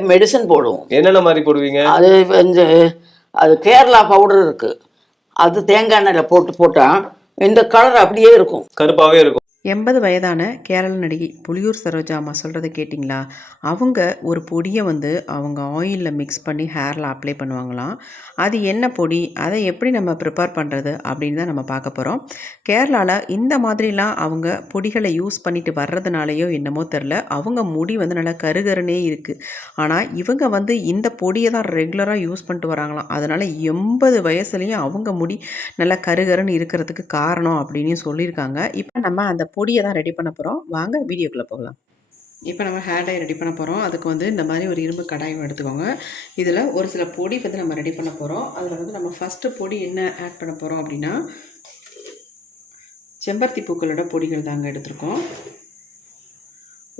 Medicine போடுவோம். என்னென்ன மாதிரி போடுவீங்க? அது வந்து அது கேரளா பவுடர் இருக்கு. அது தேங்காய் எண்ணெயில் போட்டு போட்டால் இந்த கலர் அப்படியே இருக்கும். கருப்பாவே இருக்கும். எண்பது வயதான கேரள நடிகை புலியூர் சரோஜா அம்மா சொல்கிறத கேட்டிங்களா? அவங்க ஒரு பொடியை வந்து அவங்க ஆயிலில் மிக்ஸ் பண்ணி ஹேரில் அப்ளை பண்ணுவாங்களாம். அது என்ன பொடி? அதை எப்படி நம்ம ப்ரிப்பேர் பண்ணுறது அப்படின்னு தான் நம்ம பார்க்க போகிறோம் கேரளாவில் இந்த மாதிரிலாம் அவங்க பொடிகளை யூஸ் பண்ணிட்டு வர்றதுனாலையோ என்னமோ தெரில அவங்க முடி வந்து நல்லா கருகருனே இருக்குது ஆனால் இவங்க வந்து இந்த பொடியை தான் ரெகுலராக யூஸ் பண்ணிட்டு வராங்களாம். அதனால் எண்பது வயசுலேயும் அவங்க முடி நல்லா கருகருன்னு இருக்கிறதுக்கு காரணம் அப்படின்னு சொல்லியிருக்காங்க. இப்போ நம்ம அந்த பொடியை தான் ரெடி பண்ண போகிறோம் வாங்க வீடியோக்குள்ளே போகலாம். இப்போ நம்ம ஹேர் டை ரெடி பண்ண போகிறோம் அதுக்கு வந்து இந்த மாதிரி ஒரு இரும்பு கடாயம் எடுத்துக்கோங்க. இதில் ஒரு சில பொடி வந்து நம்ம ரெடி பண்ண போகிறோம் அதில் வந்து நம்ம ஃபஸ்ட்டு பொடி என்ன ஆட் பண்ண போகிறோம் அப்படின்னா செம்பருத்தி பூக்களோட பொடிகள் தாங்க எடுத்திருக்கோம்.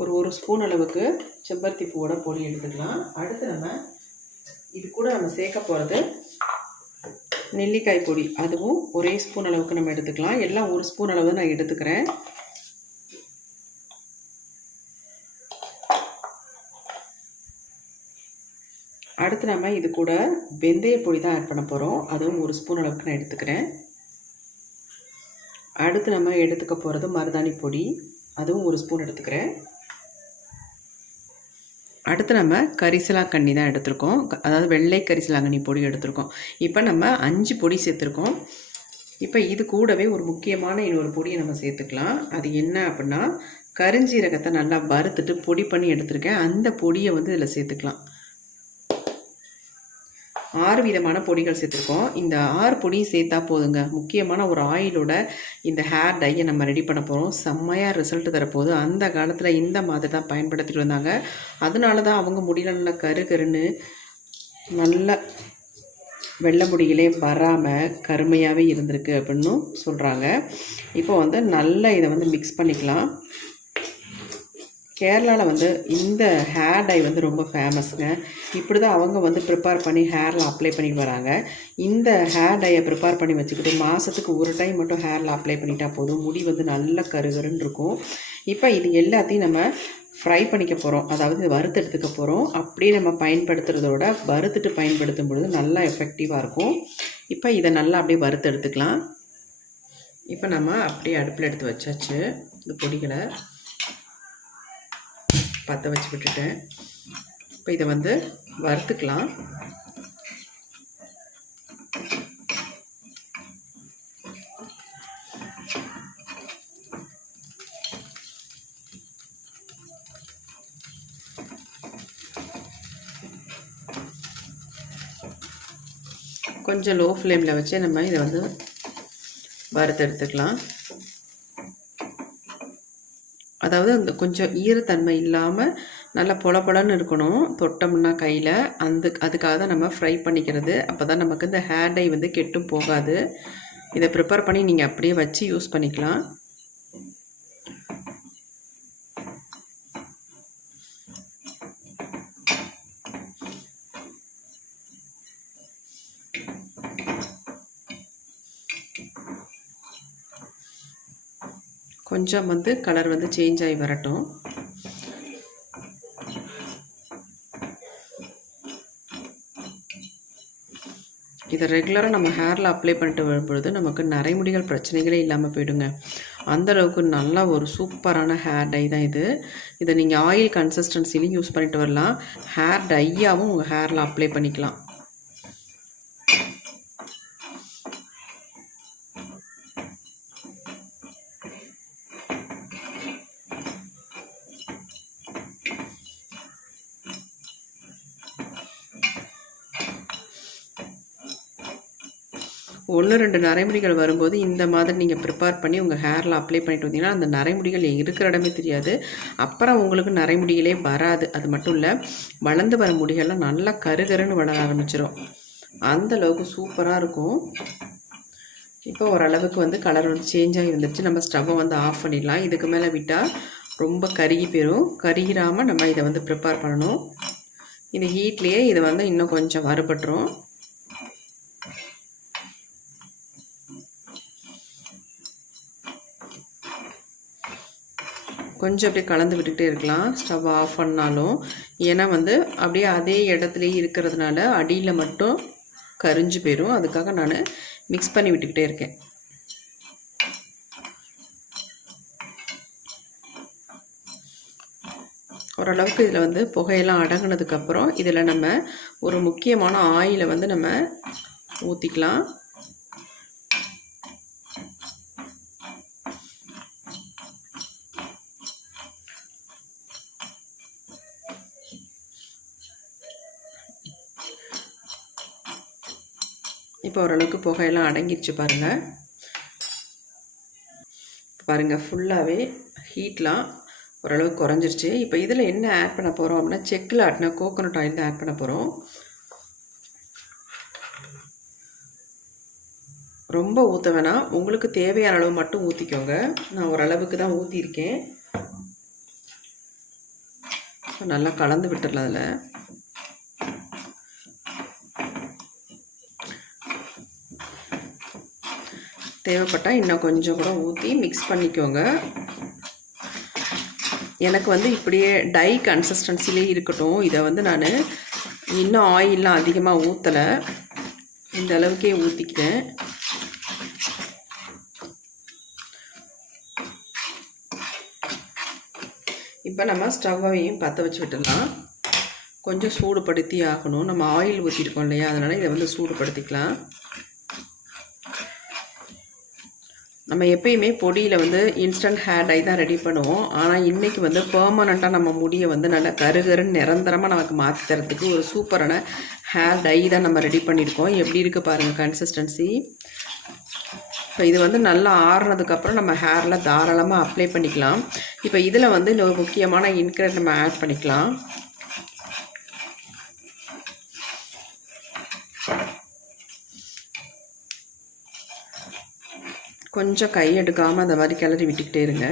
ஒரு ஒரு ஸ்பூன் அளவுக்கு செம்பருத்தி பூவோட பொடி எடுத்துக்கலாம். அடுத்து நம்ம இது கூட நம்ம சேர்க்க போகிறது நெல்லிக்காய் பொடி. அதுவும் ஒரே ஸ்பூன் அளவுக்கு நம்ம எடுத்துக்கலாம். எல்லாம் ஒரு ஸ்பூன் அளவு நான் எடுத்துக்கிறேன். அடுத்து நம்ம இது கூட வெந்தய பொடி தான் ஆட் பண்ண போகிறோம் அதுவும் ஒரு ஸ்பூன் அளவுக்கு நான் எடுத்துக்கிறேன். அடுத்து நம்ம எடுத்துக்க போகிறது மருதாணி பொடி. அதுவும் ஒரு ஸ்பூன் எடுத்துக்கிறேன். அடுத்து நம்ம கரிசலாங்கண்ணி தான் எடுத்திருக்கோம். அதாவது வெள்ளை கரிசலாங்கண்ணி பொடி எடுத்திருக்கோம். இப்போ நம்ம அஞ்சு பொடி சேர்த்துருக்கோம். இப்போ இது கூடவே ஒரு முக்கியமான இன்னொரு பொடியை நம்ம சேர்த்துக்கலாம். அது என்ன அப்படின்னா கருஞ்சீரகத்தை நல்லா வறுத்துட்டு பொடி பண்ணி எடுத்திருக்கேன். அந்த பொடியை வந்து இதில் சேர்த்துக்கலாம். ஆறு விதமான பொடிகள் சேர்த்துருக்கோம். இந்த ஆறு பொடியும் சேர்த்தா போதுங்க. முக்கியமான ஒரு ஆயிலோட இந்த ஹேர் டையை நம்ம ரெடி பண்ண போகிறோம் செம்மையாக ரிசல்ட் தரப்போகுது. அந்த காலத்தில் இந்த மாதிரி தான் பயன்படுத்திட்டு வந்தாங்க அதனால தான் அவங்க முடியல நல்லா கரு கருன்னு நல்ல வெள்ளை முடிகளே வராமல் கருமையாகவே இருந்திருக்கு அப்படின்னும் சொல்கிறாங்க இப்போ வந்து நல்லா இதை வந்து மிக்ஸ் பண்ணிக்கலாம். கேரளாவில் வந்து இந்த ஹேர் டை வந்து ரொம்ப ஃபேமஸ்ங்க இப்படி தான் அவங்க வந்து ப்ரிப்பேர் பண்ணி ஹேரில் அப்ளை பண்ணிட்டு வராங்க. இந்த ஹேர் டையை ப்ரிப்பேர் பண்ணி வச்சுக்கிட்டு மாதத்துக்கு ஒரு டைம் மட்டும் ஹேரில் அப்ளை பண்ணிட்டா போதும். முடி வந்து நல்ல கருகருன்னு இருக்கும். இப்போ இது எல்லாத்தையும் நம்ம ஃப்ரை பண்ணிக்க போகிறோம் அதாவது வறுத்து எடுத்துக்க போகிறோம் அப்படியே நம்ம பயன்படுத்துகிறதோட வறுத்துட்டு பயன்படுத்தும் பொழுது நல்லா எஃபெக்டிவாக இருக்கும். இப்போ இதை நல்லா அப்படியே வறுத்து எடுத்துக்கலாம். இப்போ நம்ம அப்படியே அடுப்பில் எடுத்து வச்சாச்சு. இந்த பொடிகளை. பற்ற வச்சு விட்டுட்டேன். இப்போ இதை வந்து வறுத்துக்கலாம். கொஞ்சம் லோ ஃப்ளேமில் வச்சு நம்ம இதை வந்து வறுத்து எடுத்துக்கலாம் அதாவது அந்த கொஞ்சம் ஈரத்தன்மை இல்லாமல் நல்லா பொல பொலன்னு இருக்கணும். தொட்டோம்னா கையில். அந்த அதுக்காக தான் நம்ம ஃப்ரை பண்ணிக்கிறது. அப்போ தான் நமக்கு இந்த ஹேர் டை வந்து கெட்டும் போகாது. இதை ப்ரிப்பேர் பண்ணி நீங்கள் அப்படியே வச்சு யூஸ் பண்ணிக்கலாம். கொஞ்சம் வந்து கலர் வந்து சேஞ்ச் ஆகி வரட்டும். இதை ரெகுலராக நம்ம ஹேரில் அப்ளை பண்ணிட்டு வரும்பொழுது நமக்கு நரைமுடிகள் பிரச்சனைகளே இல்லாமல் போயிடுங்க. அந்த அளவுக்கு நல்ல ஒரு சூப்பரான ஹேர் டை தான் இது. இதை நீங்கள் ஆயில் கன்சிஸ்டன்சிலையும் யூஸ் பண்ணிட்டு வரலாம். ஹேர் டையாகவும் உங்கள் ஹேரில் அப்ளை பண்ணிக்கலாம். ஒன்று ரெண்டு நரைமுடிகள் வரும்போது இந்த மாதிரி நீங்கள் ப்ரிப்பேர் பண்ணி உங்கள் ஹேரில் அப்ளை பண்ணிட்டு வந்தீங்கன்னா அந்த நரைமுடிகள் இருக்கிற இடமே தெரியாது. அப்புறம் உங்களுக்கு நரைமுடிகளே வராது. அது மட்டும் இல்லை வளர்ந்து வர முடிகள்லாம் நல்லா கருகருன்னு வளர ஆரம்பிச்சிடும் அந்த அளவுக்கு சூப்பராக இருக்கும். இப்போ ஓரளவுக்கு வந்து கலர் வந்து சேஞ்ச் ஆகி வந்துருச்சு. நம்ம ஸ்டவ்வை வந்து ஆஃப் பண்ணிடலாம். இதுக்கு மேலே விட்டால் ரொம்ப கருகி போயிடும் கருகிராமல் நம்ம இதை வந்து ப்ரிப்பேர் பண்ணணும். இந்த ஹீட்லேயே இதை வந்து இன்னும் கொஞ்சம் வறுபட்டுரும். கொஞ்சம் அப்படியே கலந்து விட்டுக்கிட்டே இருக்கலாம். ஸ்டவ் ஆஃப் பண்ணாலும். ஏன்னா வந்து அப்படியே அதே இடத்துலையே இருக்கிறதுனால அடியில் மட்டும் கரிஞ்சு போயிடும் அதுக்காக நான் மிக்ஸ் பண்ணி விட்டுக்கிட்டே இருக்கேன். ஓரளவுக்கு இதில் வந்து புகையெல்லாம் அடங்கினதுக்கப்புறம் இதில் நம்ம ஒரு முக்கியமான ஆயிலை வந்து நம்ம ஊற்றிக்கலாம் இப்போ ஓரளவுக்கு புகையெல்லாம் அடங்கிருச்சு பாருங்கள் பாருங்கள் ஃபுல்லாகவே ஹீட்லாம் ஓரளவுக்கு குறைஞ்சிருச்சு. இப்போ இதில் என்ன ஆட் பண்ண போகிறோம் அப்படின்னா செக்கில் ஆட்டினா கோகோனட் ஆயில் தான் ஆட் பண்ண போகிறோம் ரொம்ப ஊற்ற வேணாம். உங்களுக்கு தேவையான அளவு மட்டும் ஊற்றிக்கோங்க நான் ஓரளவுக்கு தான் ஊற்றிருக்கேன் நல்லா கலந்து விட்டுடலாம் அதில். தேவைப்பட்டால் இன்னும் கொஞ்சம் கூட ஊற்றி மிக்ஸ் பண்ணிக்கோங்க. எனக்கு வந்து இப்படியே டை கன்சிஸ்டன்சிலே இருக்கட்டும். இதை வந்து நான் இன்னும் ஆயிலெலாம் அதிகமாக ஊற்றலை இந்த அளவுக்கே ஊற்றிக்கிறேன் இப்போ நம்ம ஸ்டவ்வையும் பற்ற வச்சு விட்டுடலாம். கொஞ்சம் சூடுபடுத்தி ஆகணும். நம்ம ஆயில் ஊற்றிருக்கோம் இல்லையா? அதனால் இதை வந்து சூடுபடுத்திக்கலாம். நம்ம எப்பயுமே பொடியில் வந்து இன்ஸ்டன்ட் ஹேர் டை தான் ரெடி பண்ணுவோம். ஆனால் இன்றைக்கி வந்து பெர்மனண்ட்டாக நம்ம முடியை வந்து நல்லா கருகருன்னு நிரந்தரமாக நமக்கு மாற்றி தரத்துக்கு ஒரு சூப்பரான ஹேர் டை தான் நம்ம ரெடி பண்ணியிருக்கோம். எப்படி இருக்குது பாருங்கள் கன்சிஸ்டன்சி இப்போ இது வந்து நல்லா ஆறுனதுக்கப்புறம் நம்ம ஹேரில் தாராளமாக அப்ளை பண்ணிக்கலாம். இப்போ இதில் வந்து இன்னொரு முக்கியமான இன்க்ரீட் நம்ம ஆட் பண்ணிக்கலாம். கொஞ்சம் கை எடுக்காமல் அந்த மாதிரி கிளறி விட்டுக்கிட்டே இருங்க.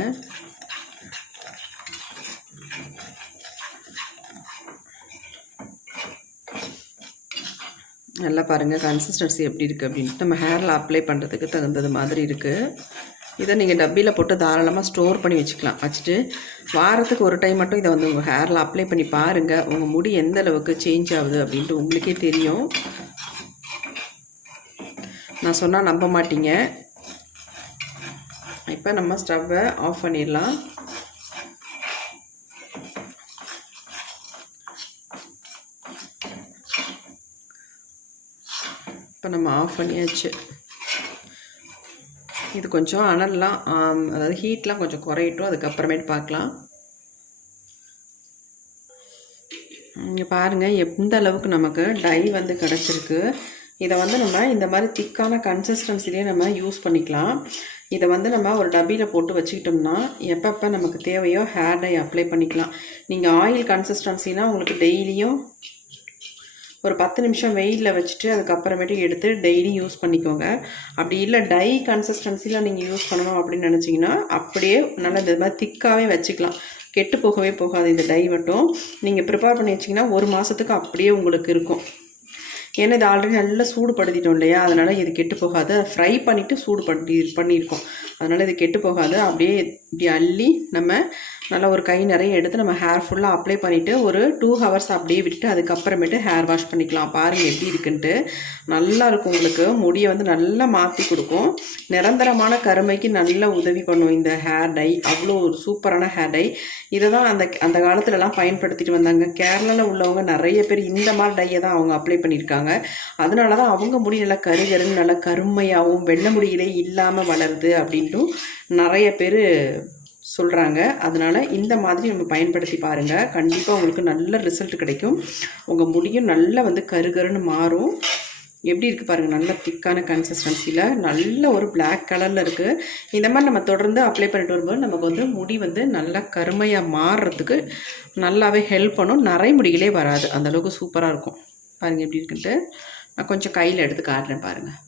நல்லா பாருங்கள் கன்சிஸ்டன்சி எப்படி இருக்குது அப்படின்ட்டு. நம்ம ஹேரில் அப்ளை பண்ணுறதுக்கு தகுந்தது மாதிரி இருக்குது இதை நீங்கள் டப்பியில் போட்டு தாராளமாக ஸ்டோர் பண்ணி வச்சுக்கலாம். வச்சுட்டு வாரத்துக்கு ஒரு டைம் மட்டும் இதை வந்து உங்கள் ஹேரில் அப்ளை பண்ணி பாருங்கள் உங்கள் முடி எந்த அளவுக்கு சேஞ்ச் ஆகுது அப்படின்ட்டு உங்களுக்கே தெரியும். நான் சொன்னால் நம்ப மாட்டீங்க. இப்போ நம்ம ஸ்டவ்வை ஆஃப் பண்ணிடலாம். இப்போ நம்ம ஆஃப் பண்ணியாச்சு. இது கொஞ்சம் அனல்லாம் அதாவது ஹீட்லாம் கொஞ்சம் குறையட்டும். அதுக்கப்புறமேட்டு பார்க்கலாம். இங்கே பாருங்கள் எந்த அளவுக்கு நமக்கு டை வந்து கிடச்சிருக்கு. இதை வந்து நம்ம இந்த மாதிரி திக்கான கன்சிஸ்டன்சிலே நம்ம யூஸ் பண்ணிக்கலாம். இதை வந்து நம்ம ஒரு டப்பியில் போட்டு வச்சுக்கிட்டோம்னா எப்பப்போ நமக்கு தேவையோ ஹேர் டை அப்ளை பண்ணிக்கலாம். நீங்கள் ஆயில் கன்சிஸ்டன்சினா உங்களுக்கு டெய்லியும் ஒரு பத்து நிமிஷம் வெயிலில் வச்சுட்டு அதுக்கப்புறமேட்டு எடுத்து டெய்லி யூஸ் பண்ணிக்கோங்க. அப்படி இல்லை டை கன்சிஸ்டன்சியில் நீங்கள் யூஸ் பண்ணணும் அப்படின்னு நினச்சிங்கன்னா அப்படியே நல்லா இந்த மாதிரி திக்காகவே வச்சுக்கலாம். கெட்டு போகவே போகாது இந்த டை மட்டும். நீங்கள் ப்ரிப்பேர் பண்ணி வச்சிங்கன்னா ஒரு மாதத்துக்கு அப்படியே உங்களுக்கு இருக்கும். ஏன்னா இது ஆல்ரெடி நல்லா சூடுபடுத்திட்டோம் இல்லையா? அதனால் இது கெட்டு போகாது. ஃப்ரை பண்ணிவிட்டு சூடு பண்ணி பண்ணியிருக்கோம். அதனால் இது கெட்டு போகாது. அப்படியே இப்படி அள்ளி நம்ம நல்லா ஒரு கை நிறைய எடுத்து நம்ம ஹேர் ஃபுல்லாக அப்ளை பண்ணிவிட்டு ஒரு டூ ஹவர்ஸ் அப்படியே விட்டுட்டு அதுக்கப்புறமேட்டு ஹேர் வாஷ் பண்ணிக்கலாம். பாருங்கள் எப்படி இருக்குன்ட்டு. நல்லா இருக்கும் உங்களுக்கு. முடியை வந்து நல்லா மாற்றி கொடுக்கும். நிரந்தரமான கருமைக்கு நல்லா உதவி பண்ணும் இந்த ஹேர் டை அவ்வளோ ஒரு சூப்பரான ஹேர் டை இதை தான் அந்த அந்த காலத்துலலாம் பயன்படுத்திட்டு வந்தாங்க. கேரளாவில் உள்ளவங்க நிறைய பேர் இந்த மாதிரி டையை தான் அவங்க அப்ளை பண்ணியிருக்காங்க. அதனால தான் அவங்க முடி நல்லா கருகருன்னு நல்லா கருமையாகவும் வெள்ளை முடியிலே இல்லாமல் வளருது அப்படின்னு அப்படின்ட்டும் நிறைய பேர் சொல்கிறாங்க அதனால் இந்த மாதிரி நம்ம பயன்படுத்தி பாருங்கள் கண்டிப்பாக உங்களுக்கு நல்ல ரிசல்ட் கிடைக்கும். உங்கள் முடியும் நல்லா வந்து கருகருன்னு மாறும். எப்படி இருக்குது பாருங்கள் நல்ல திக்கான கன்சிஸ்டன்சியில் நல்ல ஒரு பிளாக் கலரில் இருக்குது இந்த மாதிரி நம்ம தொடர்ந்து அப்ளை பண்ணிட்டு வரும்போது நமக்கு வந்து முடி வந்து நல்லா கருமையாக மாறுறதுக்கு நல்லாவே ஹெல்ப் பண்ணும். நிறைய முடிகளே வராது. அந்த அளவுக்கு சூப்பராக இருக்கும். பாருங்கள் எப்படி இருக்குன்ட்டு. நான் கொஞ்சம் கையில் எடுத்து காட்டுறேன் பாருங்கள்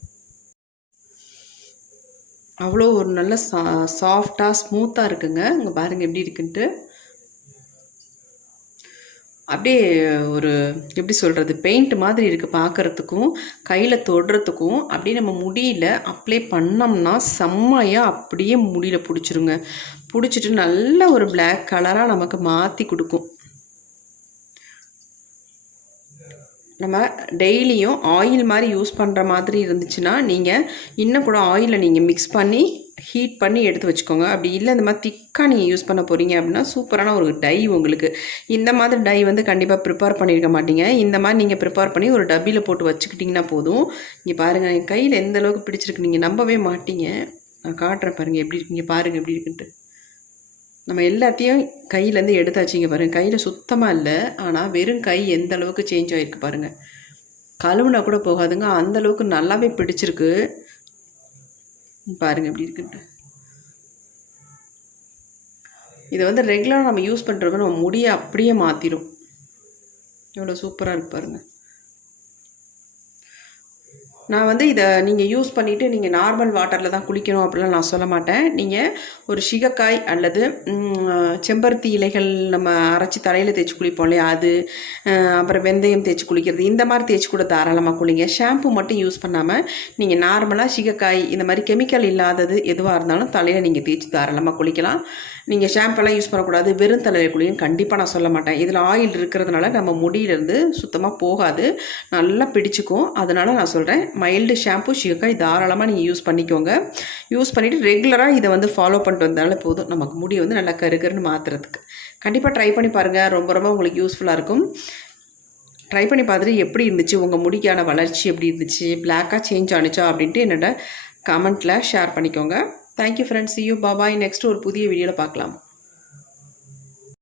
அவ்வளோ ஒரு நல்ல சா சாஃப்டாக ஸ்மூத்தாக இருக்குங்க. இங்கே பாருங்கள் எப்படி இருக்குன்ட்டு. அப்படியே ஒரு எப்படி சொல்கிறது பெயிண்ட் மாதிரி இருக்குது பார்க்குறதுக்கும் கையில் தொடுறதுக்கும். அப்படியே நம்ம முடியில் அப்ளை பண்ணோம்னா செம்மையாக அப்படியே முடியில் பிடிச்சிருங்க. பிடிச்சிட்டு நல்ல ஒரு பிளாக் கலராக நமக்கு மாற்றி கொடுக்கும். நம்ம டெய்லியும் ஆயில் மாதிரி யூஸ் பண்ணுற மாதிரி இருந்துச்சுன்னா நீங்கள் இன்னும் கூட ஆயிலை நீங்கள் மிக்ஸ் பண்ணி ஹீட் பண்ணி எடுத்து வச்சுக்கோங்க. அப்படி இல்லை இந்த மாதிரி திக்காக நீங்கள் யூஸ் பண்ண போகிறீங்க அப்படின்னா சூப்பரான ஒரு டை உங்களுக்கு. இந்த மாதிரி டை வந்து கண்டிப்பாக ப்ரிப்பேர் பண்ணியிருக்க மாட்டீங்க. இந்த மாதிரி நீங்கள் ப்ரிப்பேர் பண்ணி ஒரு டப்பியில் போட்டு வச்சுக்கிட்டிங்கன்னா போதும். இங்கே பாருங்கள் என் கையில் எந்த அளவுக்கு பிடிச்சிருக்கு நீங்கள் நம்பவே மாட்டீங்க. நான் காட்டுறேன் பாருங்கள் எப்படி இருக்கீங்க பாருங்கள் எப்படி இருக்குன்ட்டு. நம்ம எல்லாத்தையும் கையிலேருந்து எடுத்தாச்சுங்க பாருங்கள் கையில் சுத்தமாக இல்லை. ஆனால் வெறும் கை எந்த அளவுக்கு சேஞ்ச் ஆகிருக்கு பாருங்கள் கழுவுனா கூட போகாதுங்க. அந்தளவுக்கு நல்லாவே பிடிச்சிருக்கு. பாருங்கள் எப்படி இருக்குன்ட்டு. இதை வந்து ரெகுலராக நம்ம யூஸ் பண்ணுறப்ப நம்ம முடியை அப்படியே மாற்றிடும் எவ்வளோ சூப்பராக இருக்கு பாருங்கள் நான் வந்து இதை நீங்கள் யூஸ் பண்ணிவிட்டு நீங்கள் நார்மல் வாட்டரில் தான் குளிக்கணும் அப்படிலாம் நான் சொல்ல மாட்டேன். நீங்கள் ஒரு சிகக்காய் அல்லது செம்பருத்தி இலைகள் நம்ம அரைச்சி தலையில் தேய்ச்சி குளிப்போம் இல்லையா? அது அப்புறம் வெந்தயம் தேய்ச்சி குளிக்கிறது இந்த மாதிரி தேய்ச்சி கூட தாராளமாக குளிங்க. ஷாம்பு மட்டும் யூஸ் பண்ணாமல் நீங்கள் நார்மலாக சிகக்காய் இந்த மாதிரி கெமிக்கல் இல்லாதது எதுவாக இருந்தாலும் தலையில் நீங்கள் தேய்ச்சி தாராளமாக குளிக்கலாம். நீங்கள் ஷாம்பெல்லாம் யூஸ் பண்ணக்கூடாது வெறும் தலையில் குளியும் கண்டிப்பாக நான் சொல்ல மாட்டேன். இதில் ஆயில் இருக்கிறதுனால நம்ம முடியிலேருந்து சுத்தமாக போகாது. நல்லா பிடிச்சிக்கும். அதனால் நான் சொல்கிறேன் மைல்டு ஷாம்பு ஷிகக்காய் தாராளமாக நீங்கள் யூஸ் பண்ணிக்கோங்க. யூஸ் பண்ணிவிட்டு ரெகுலராக இதை வந்து ஃபாலோ பண்ணிட்டு வந்தாலே போதும். நமக்கு முடி வந்து நல்லா கருகருன்னு மாற்றுறதுக்கு கண்டிப்பாக ட்ரை பண்ணி பாருங்கள் ரொம்ப ரொம்ப உங்களுக்கு யூஸ்ஃபுல்லாக இருக்கும். ட்ரை பண்ணி பார்த்துட்டு எப்படி இருந்துச்சு? உங்கள் முடிக்கான வளர்ச்சி எப்படி இருந்துச்சு? பிளாக்காக சேஞ்ச் ஆணுச்சா அப்படின்ட்டு என்னோட கமெண்ட்டில் ஷேர் பண்ணிக்கோங்க. Thank you friends you bye bye next ஒரு புதிய வீடியோவில் பார்க்கலாம்.